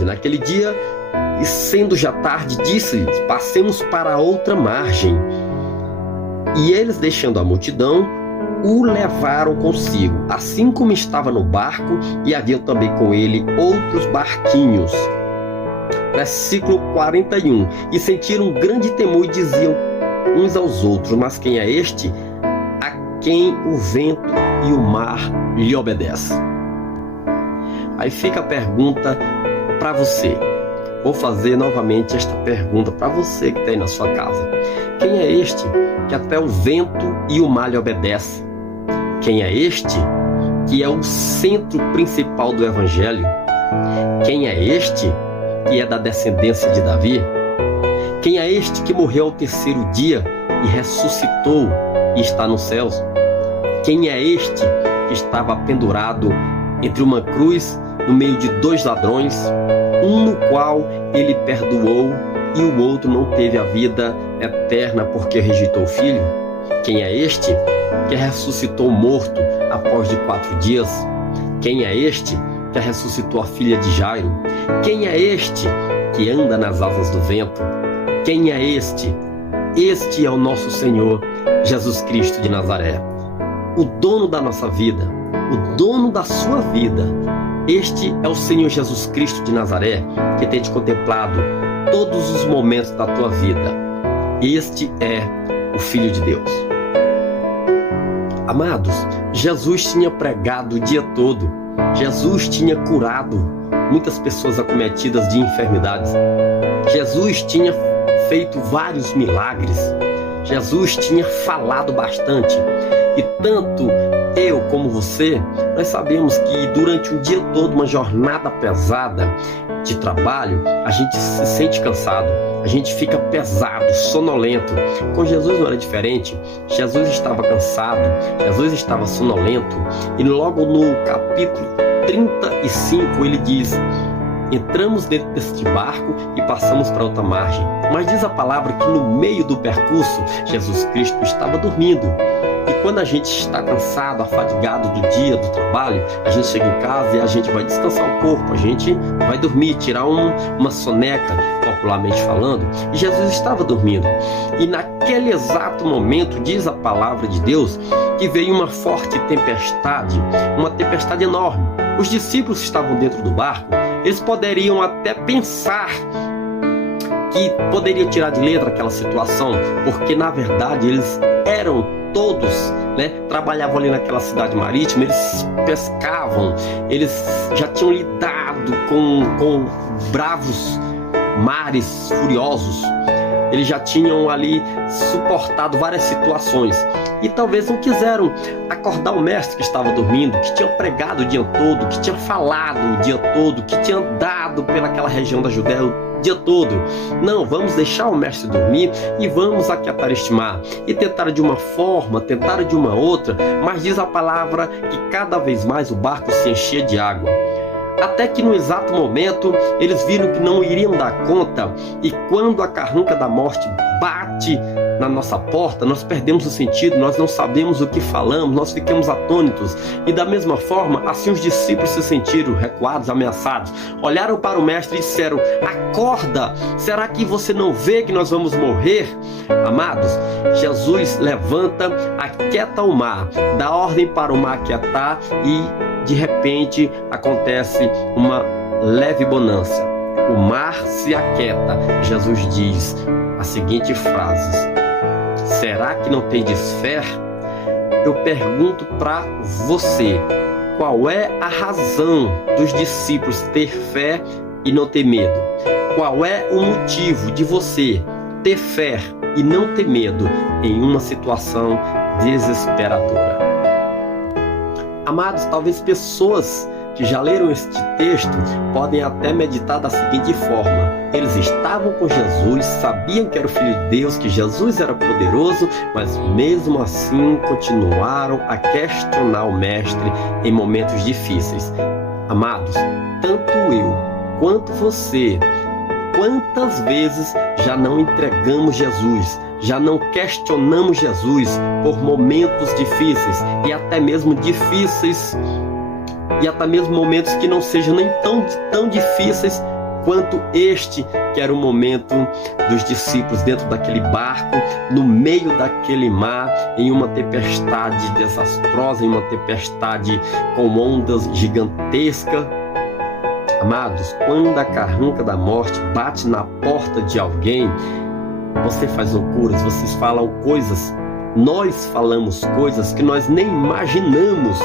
E naquele dia, e sendo já tarde, disse-lhes: passemos para outra margem. E eles, deixando a multidão, o levaram consigo, assim como estava no barco, e havia também com ele outros barquinhos. Versículo 41. E sentiram um grande temor e diziam uns aos outros: mas quem é este a quem o vento e o mar lhe obedecem? Aí fica a pergunta para você. Vou fazer novamente esta pergunta para você que está aí na sua casa. Quem é este que até o vento e o mar lhe obedecem? Quem é este que é o centro principal do Evangelho? Quem é este que é da descendência de Davi? Quem é este que morreu ao terceiro dia e ressuscitou e está nos céus? Quem é este que estava pendurado entre uma cruz no meio de dois ladrões, um no qual ele perdoou e o outro não teve a vida eterna porque rejeitou o filho? Quem é este que ressuscitou o morto após de 4 dias? Quem é este que ressuscitou a filha de Jairo? Quem é este que anda nas asas do vento? Quem é este? Este é o nosso Senhor Jesus Cristo de Nazaré, o dono da nossa vida, o dono da sua vida. Este é o Senhor Jesus Cristo de Nazaré, que tem te contemplado todos os momentos da tua vida. Este é o Filho de Deus. Amados, Jesus tinha pregado o dia todo. Jesus tinha curado muitas pessoas acometidas de enfermidades. Jesus tinha feito vários milagres. Jesus tinha falado bastante. E tanto eu como você, nós sabemos que durante um dia todo, uma jornada pesada de trabalho, a gente se sente cansado, a gente fica pesado, sonolento. Com Jesus não era diferente. Jesus estava cansado, Jesus estava sonolento. E logo no capítulo 35 ele diz: entramos dentro deste barco e passamos para outra margem. Mas diz a palavra que no meio do percurso, Jesus Cristo estava dormindo. E quando a gente está cansado, afadigado do dia, do trabalho, a gente chega em casa e a gente vai descansar o corpo, a gente vai dormir, tirar uma soneca, popularmente falando. E Jesus estava dormindo. E naquele exato momento, diz a palavra de Deus, que veio uma forte tempestade, uma tempestade enorme. Os discípulos estavam dentro do barco, eles poderiam até pensar que poderiam tirar de letra aquela situação, porque na verdade eles eram todos, trabalhavam ali naquela cidade marítima, eles pescavam, eles já tinham lidado com bravos mares furiosos, eles já tinham ali suportado várias situações e talvez não quiseram acordar o mestre que estava dormindo, que tinha pregado o dia todo, que tinha falado o dia todo, que tinha andado pelaquela região da Judéia o dia todo. Não, vamos deixar o mestre dormir e vamos aquietar este mar. E tentaram de uma forma, tentaram de uma outra, mas diz a palavra que cada vez mais o barco se enchia de água. Até que no exato momento eles viram que não iriam dar conta, e quando a carranca da morte bate na nossa porta, nós perdemos o sentido, nós não sabemos o que falamos, nós ficamos atônitos. E da mesma forma, assim os discípulos se sentiram recuados, ameaçados. Olharam para o mestre e disseram: acorda, será que você não vê que nós vamos morrer? Amados, Jesus levanta, aquieta o mar, dá ordem para o mar aquietar e de repente acontece uma leve bonança. O mar se aquieta. Jesus diz a seguinte frase: será que não tendes fé? Eu pergunto para você, qual é a razão dos discípulos ter fé e não ter medo? Qual é o motivo de você ter fé e não ter medo em uma situação desesperadora? Amados, talvez pessoas que já leram este texto podem até meditar da seguinte forma: eles estavam com Jesus, sabiam que era o Filho de Deus, que Jesus era poderoso, mas mesmo assim continuaram a questionar o Mestre em momentos difíceis. Amados, tanto eu quanto você, quantas vezes já não entregamos Jesus, já não questionamos Jesus por momentos difíceis e até mesmo momentos que não sejam nem tão difíceis, enquanto este, que era o momento dos discípulos dentro daquele barco, no meio daquele mar, em uma tempestade desastrosa, em uma tempestade com ondas gigantescas. Amados, quando a carranca da morte bate na porta de alguém, você faz loucuras, vocês falam coisas, nós falamos coisas que nós nem imaginamos.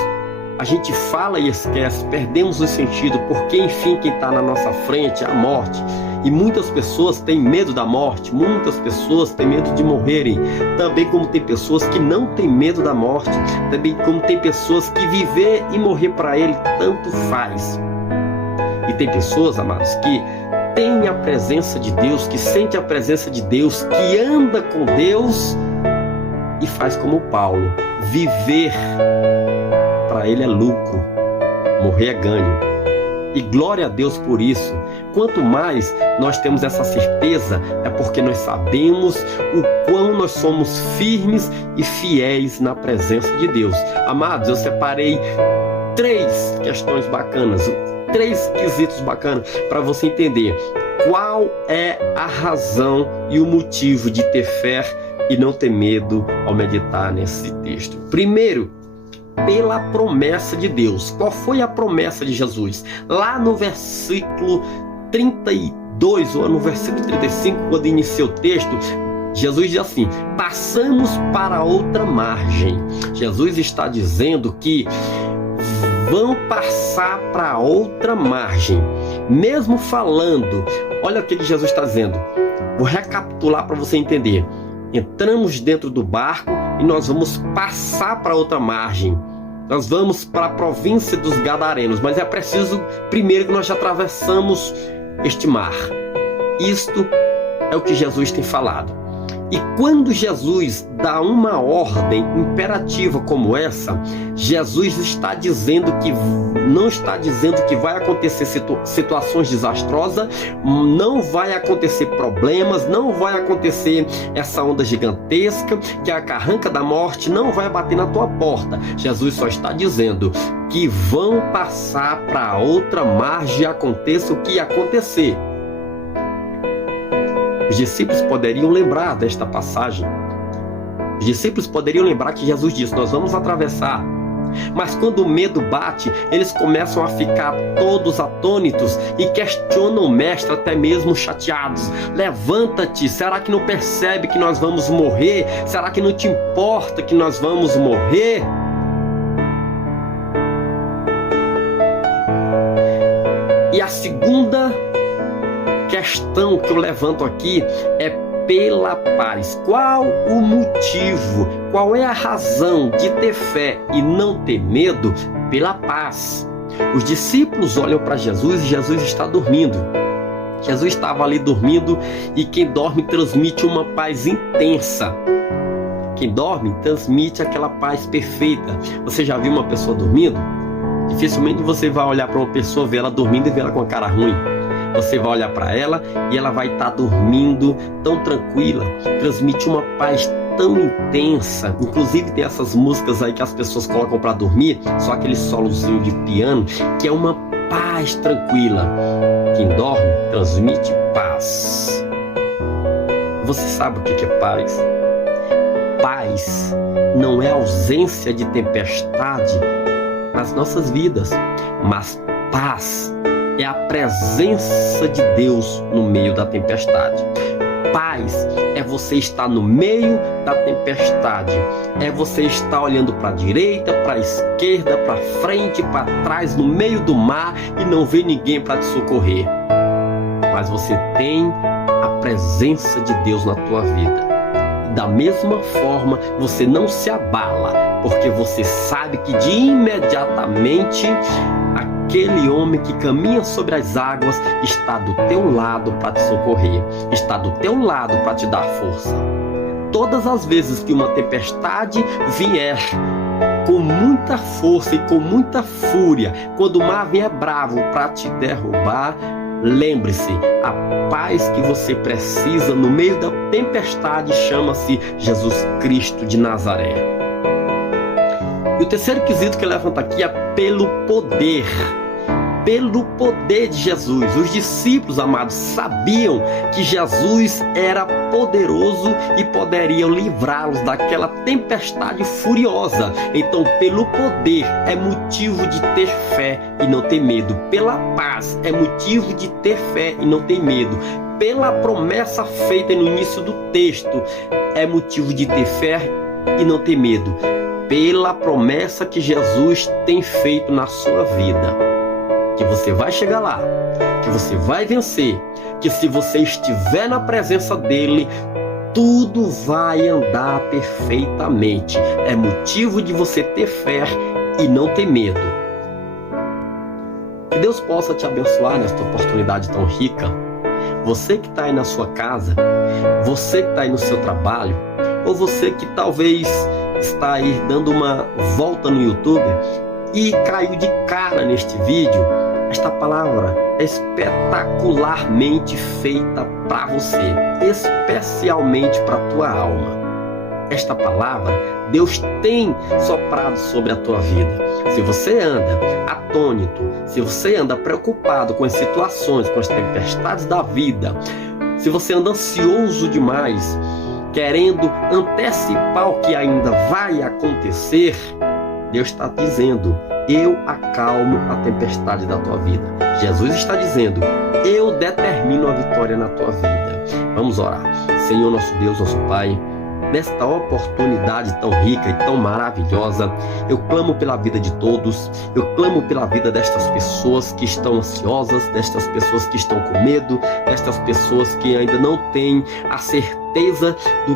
A gente fala e esquece, perdemos o sentido, porque enfim quem está na nossa frente é a morte. E muitas pessoas têm medo da morte, muitas pessoas têm medo de morrerem. Também como tem pessoas que não têm medo da morte, também como tem pessoas que viver e morrer para ele tanto faz. E tem pessoas, amados, que têm a presença de Deus, que sente a presença de Deus, que anda com Deus e faz como Paulo, viver para ele é lucro, morrer é ganho. E glória a Deus por isso. Quanto mais nós temos essa certeza, é porque nós sabemos o quão nós somos firmes e fiéis na presença de Deus. Amados, eu separei 3 questões bacanas, 3 quesitos bacanas para você entender qual é a razão e o motivo de ter fé e não ter medo ao meditar nesse texto. Primeiro, pela promessa de Deus. Qual foi a promessa de Jesus? Lá no versículo 32 ou no versículo 35, quando inicia o texto, Jesus diz assim: passamos para outra margem. Jesus está dizendo que vão passar para outra margem. Mesmo falando, olha o que Jesus está dizendo. Vou recapitular para você entender. Entramos dentro do barco e nós vamos passar para outra margem. Nós vamos para a província dos Gadarenos, mas é preciso primeiro que nós atravessamos este mar. Isto é o que Jesus tem falado. E quando Jesus dá uma ordem imperativa como essa, Jesus está dizendo que não está dizendo que vai acontecer situações desastrosas, não vai acontecer problemas, não vai acontecer essa onda gigantesca, que a carranca da morte não vai bater na tua porta. Jesus só está dizendo que vão passar para outra margem, aconteça o que acontecer. Os discípulos poderiam lembrar desta passagem. Os discípulos poderiam lembrar que Jesus disse: nós vamos atravessar. Mas quando o medo bate, eles começam a ficar todos atônitos e questionam o mestre, até mesmo chateados. Levanta-te, será que não percebe que nós vamos morrer? Será que não te importa que nós vamos morrer? E a segunda questão que eu levanto aqui é pela paz. Qual o motivo? Qual é a razão de ter fé e não ter medo? Pela paz. Os discípulos olham para Jesus e Jesus está dormindo. Jesus estava ali dormindo, e quem dorme transmite uma paz intensa. Quem dorme transmite aquela paz perfeita. Você já viu uma pessoa dormindo? Dificilmente você vai olhar para uma pessoa, ver ela dormindo e ver ela com a cara ruim. Você vai olhar para ela e ela vai estar dormindo tão tranquila, transmite uma paz tão intensa. Inclusive tem essas músicas aí que as pessoas colocam para dormir, só aquele solozinho de piano, que é uma paz tranquila. Quem dorme transmite paz. Você sabe o que é paz? Paz não é ausência de tempestade nas nossas vidas, mas paz é a presença de Deus no meio da tempestade. Paz é você estar no meio da tempestade. É você estar olhando para a direita, para a esquerda, para frente, para trás, no meio do mar, e não ver ninguém para te socorrer. Mas você tem a presença de Deus na tua vida. Da mesma forma, você não se abala, porque você sabe que de imediatamente aquele homem que caminha sobre as águas está do teu lado para te socorrer, está do teu lado para te dar força. Todas as vezes que uma tempestade vier com muita força e com muita fúria, quando o mar vier bravo para te derrubar, lembre-se, a paz que você precisa no meio da tempestade chama-se Jesus Cristo de Nazaré. E o terceiro quesito que eu levanto aqui é pelo poder. pelo poder de Jesus. Os discípulos, amados, sabiam que Jesus era poderoso e poderia livrá-los daquela tempestade furiosa. Então, pelo poder é motivo de ter fé e não ter medo. Pela paz é motivo de ter fé e não ter medo. Pela promessa feita no início do texto é motivo de ter fé e não ter medo. Pela promessa que Jesus tem feito na sua vida, que você vai chegar lá, que você vai vencer, que se você estiver na presença dele, tudo vai andar perfeitamente. É motivo de você ter fé e não ter medo. Que Deus possa te abençoar nesta oportunidade tão rica. Você que está aí na sua casa, você que está aí no seu trabalho, ou você que talvez está aí dando uma volta no YouTube e caiu de cara neste vídeo, esta palavra é espetacularmente feita para você, especialmente para a tua alma. Esta palavra Deus tem soprado sobre a tua vida. Se você anda atônito, se você anda preocupado com as situações, com as tempestades da vida, se você anda ansioso demais, querendo antecipar o que ainda vai acontecer, Deus está dizendo: eu acalmo a tempestade da tua vida. Jesus está dizendo: eu determino a vitória na tua vida. Vamos orar. Senhor, nosso Deus, nosso Pai, nesta oportunidade tão rica e tão maravilhosa, eu clamo pela vida de todos, eu clamo pela vida destas pessoas que estão ansiosas, destas pessoas que estão com medo, destas pessoas que ainda não têm a certeza do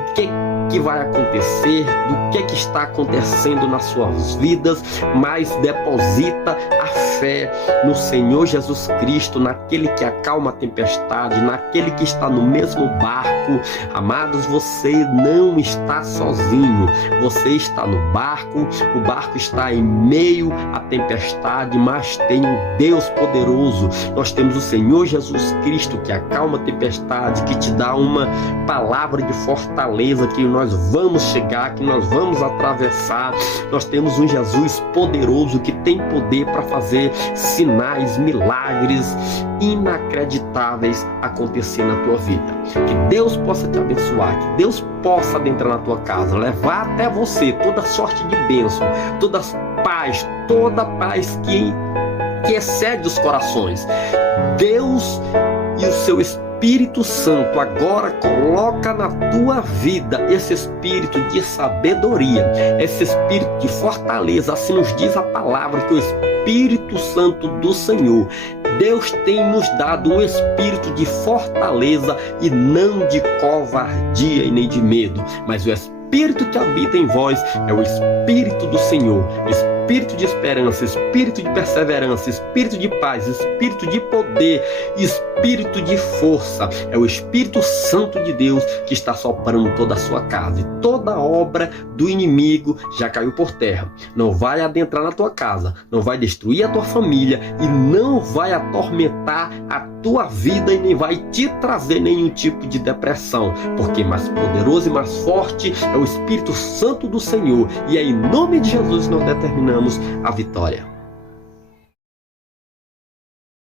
que vai acontecer, do que está acontecendo nas suas vidas, mas deposita a fé no Senhor Jesus Cristo, naquele que acalma a tempestade, naquele que está no mesmo barco. Amados, você não está sozinho, você está no barco, o barco está em meio à tempestade, mas tem um Deus poderoso. Nós temos o Senhor Jesus Cristo que acalma a tempestade, que te dá uma palavra de fortaleza, que nós vamos chegar, que nós vamos atravessar. Nós temos um Jesus poderoso que tem poder para fazer sinais, milagres inacreditáveis acontecer na tua vida. Que Deus possa te abençoar, que Deus possa adentrar na tua casa, levar até você toda sorte de bênção, toda paz que excede os corações. Deus e o seu Espírito Santo agora coloca na tua vida esse espírito de sabedoria, esse espírito de fortaleza. Assim nos diz a palavra, que o Espírito Santo do Senhor, Deus tem nos dado um espírito de fortaleza e não de covardia e nem de medo, mas o Espírito que habita em vós é o Espírito do Senhor, espírito de esperança, espírito de perseverança, espírito de paz, espírito de poder, espírito de força. É o Espírito Santo de Deus que está soprando toda a sua casa, e toda obra do inimigo já caiu por terra. Não vai adentrar na tua casa, não vai destruir a tua família e não vai atormentar a tua vida e nem vai te trazer nenhum tipo de depressão, porque mais poderoso e mais forte é o Espírito Santo do Senhor, e é em nome de Jesus nós determinamos a vitória.